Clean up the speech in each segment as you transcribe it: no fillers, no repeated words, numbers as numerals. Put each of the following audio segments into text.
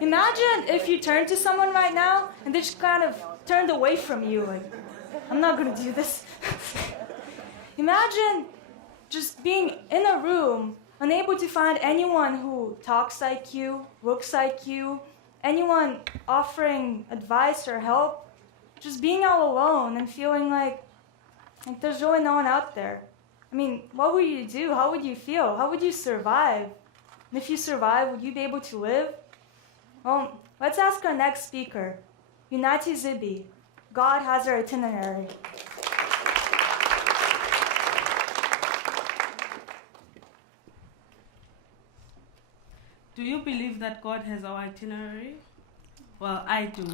Imagine if you turned to someone right now and they just kind of turned away from you, like, I'm not gonna do this. Imagine just being in a room, unable to find anyone who talks like you, looks like you, anyone offering advice or help, just being all alone and feeling like there's really no one out there. I mean, what would you do? How would you feel? How would you survive? And if you survive, would you be able to live? Well, let's ask our next speaker, Unathi Zibi. God has our itinerary. Do you believe that God has our itinerary? Well, I do.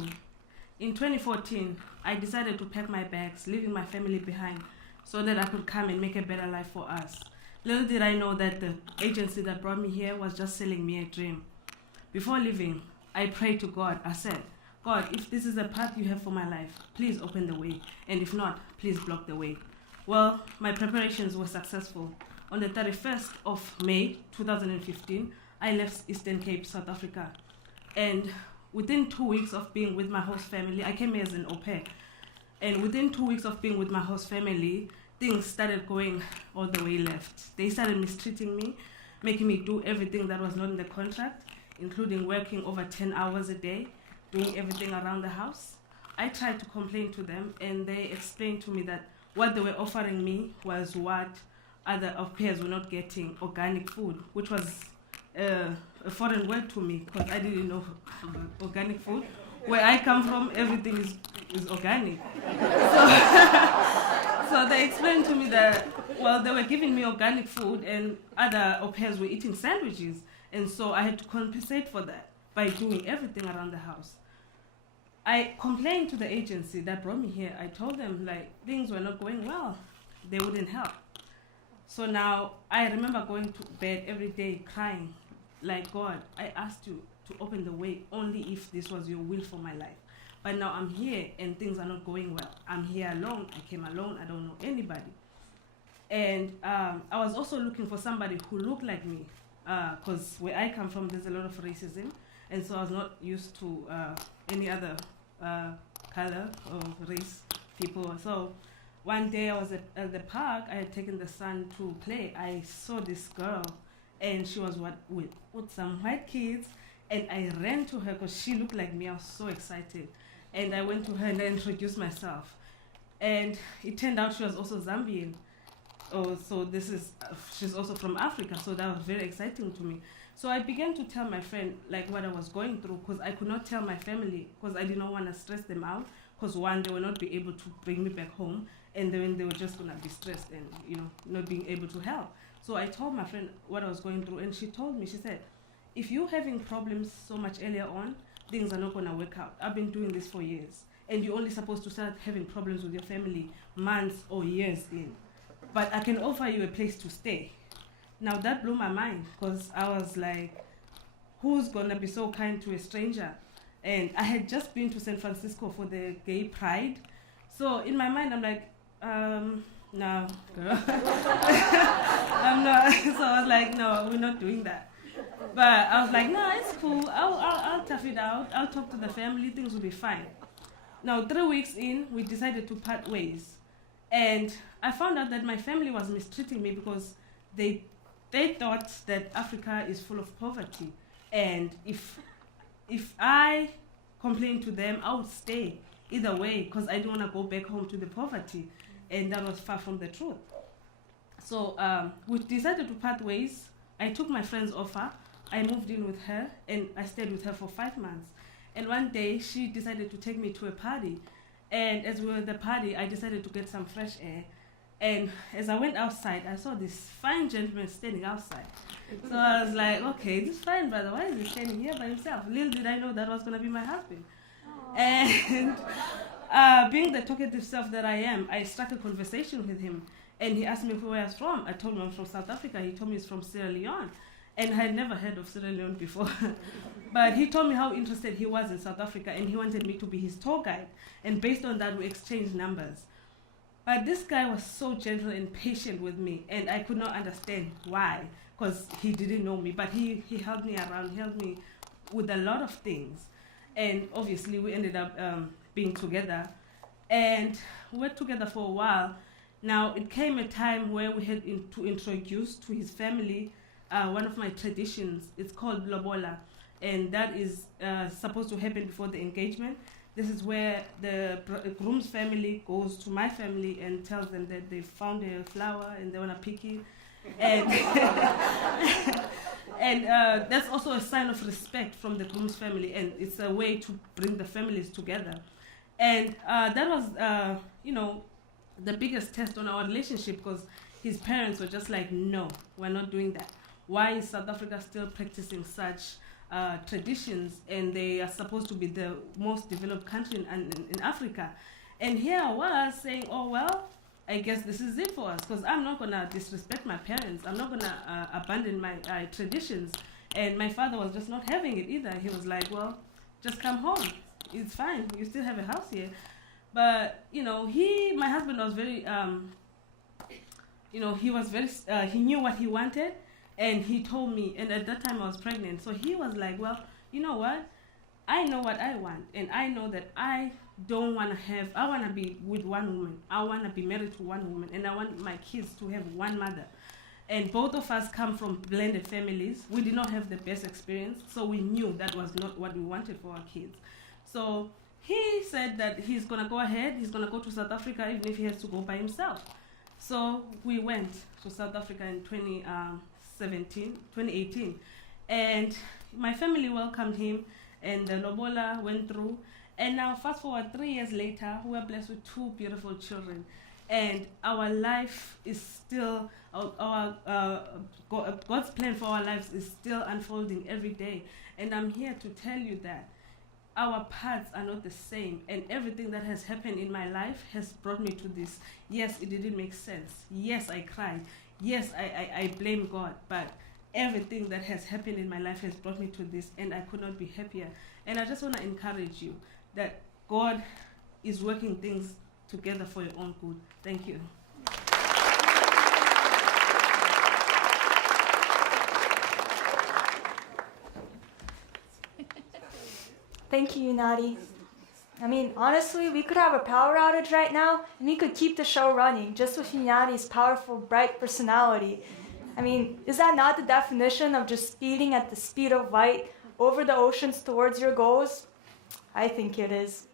In 2014, I decided to pack my bags, leaving my family behind, so that I could come and make a better life for us. Little did I know that the agency that brought me here was just selling me a dream. Before leaving, I prayed to God. I said, God, if this is the path you have for my life, please open the way. And if not, please block the way. Well, my preparations were successful. On the 31st of May 2015, I left Eastern Cape, South Africa. And within 2 weeks of being with my host family, I came here as an au pair. And within 2 weeks of being with my host family, things started going all the way left. They started mistreating me, making me do everything that was not in the contract, including working over 10 hours a day, doing everything around the house. I tried to complain to them, and they explained to me that what they were offering me was what other au pairs were not getting, organic food, which was a foreign word to me because I didn't know about organic food. Where I come from, everything is organic. So they explained to me that, well, they were giving me organic food and other au pairs were eating sandwiches. And so I had to compensate for that by doing everything around the house. I complained to the agency that brought me here. I told them, like, things were not going well. They wouldn't help. So now I remember going to bed every day crying, like, God, I asked you to open the way only if this was your will for my life. But now I'm here and things are not going well. I'm here alone. I came alone. I don't know anybody. And I was also looking for somebody who looked like me, because where I come from, there's a lot of racism. And so I was not used to any other color or race people. So one day I was at the park. I had taken the son to play. I saw this girl, and she was with some white kids. And I ran to her because she looked like me. I was so excited. And I went to her and I introduced myself. And it turned out she was also Zambian. Oh, so she's also from Africa. So that was very exciting to me. So I began to tell my friend like what I was going through, because I could not tell my family because I did not want to stress them out. Because one, they will not be able to bring me back home. And then they were just going to be stressed and, not being able to help. So I told my friend what I was going through. And she told me, she said, if you're having problems so much earlier on, things are not going to work out. I've been doing this for years. And you're only supposed to start having problems with your family months or years in. But I can offer you a place to stay. Now that blew my mind, because I was like, who's going to be so kind to a stranger? And I had just been to San Francisco for the gay pride. So in my mind, I'm like, no, girl. I'm not. So I was like, no, we're not doing that. But I was like, no, it's cool. I'll tough it out. I'll talk to the family. Things will be fine. Now, 3 weeks in, we decided to part ways. And I found out that my family was mistreating me because they thought that Africa is full of poverty. And if I complained to them, I would stay either way because I didn't want to go back home to the poverty. And that was far from the truth. So we decided to part ways. I took my friend's offer. I moved in with her, and I stayed with her for 5 months. And one day, she decided to take me to a party. And as we were at the party, I decided to get some fresh air. And as I went outside, I saw this fine gentleman standing outside. So I was like, okay, this fine brother, why is he standing here by himself? Little did I know that was going to be my husband. Aww. And being the talkative self that I am, I struck a conversation with him. And he asked me where I was from. I told him I'm from South Africa. He told me he's from Sierra Leone. And I had never heard of Sierra Leone before. But he told me how interested he was in South Africa, and he wanted me to be his tour guide. And based on that, we exchanged numbers. But this guy was so gentle and patient with me, and I could not understand why, because he didn't know me. But he held me around, held me with a lot of things. And obviously we ended up being together. And we were together for a while. Now, it came a time where we had to introduce to his family one of my traditions. It's called lobola. And that is supposed to happen before the engagement. This is where the groom's family goes to my family and tells them that they found a flower and they want to pick it. And, and that's also a sign of respect from the groom's family, and it's a way to bring the families together. And that was, the biggest test on our relationship, because his parents were just like, no, we're not doing that. Why is South Africa still practicing such traditions, and they are supposed to be the most developed country in Africa? And here I was saying, oh, well, I guess this is it for us, because I'm not going to disrespect my parents. I'm not going to abandon my traditions. And my father was just not having it either. He was like, well, just come home. It's fine. You still have a house here. But, my husband was very, he knew what he wanted. And he told me, and at that time I was pregnant. So he was like, well, you know what? I know what I want. And I know that I want to be with one woman. I want to be married to one woman. And I want my kids to have one mother. And both of us come from blended families. We did not have the best experience. So we knew that was not what we wanted for our kids. So he said that he's going to go ahead. He's going to go to South Africa, even if he has to go by himself. So we went to South Africa in 2018. And my family welcomed him. And the lobola went through. And now, fast forward 3 years later, we are blessed with 2 beautiful children. And our life is still, God's plan for our lives is still unfolding every day. And I'm here to tell you that our paths are not the same. And everything that has happened in my life has brought me to this. Yes, it didn't make sense. Yes, I cried. Yes, I blame God. But everything that has happened in my life has brought me to this, and I could not be happier. And I just want to encourage you that God is working things together for your own good. Thank you. Thank you, Unathi. I mean, honestly, we could have a power outage right now, and we could keep the show running just with Unathi's powerful, bright personality. I mean, is that not the definition of just speeding at the speed of light over the oceans towards your goals? I think it is.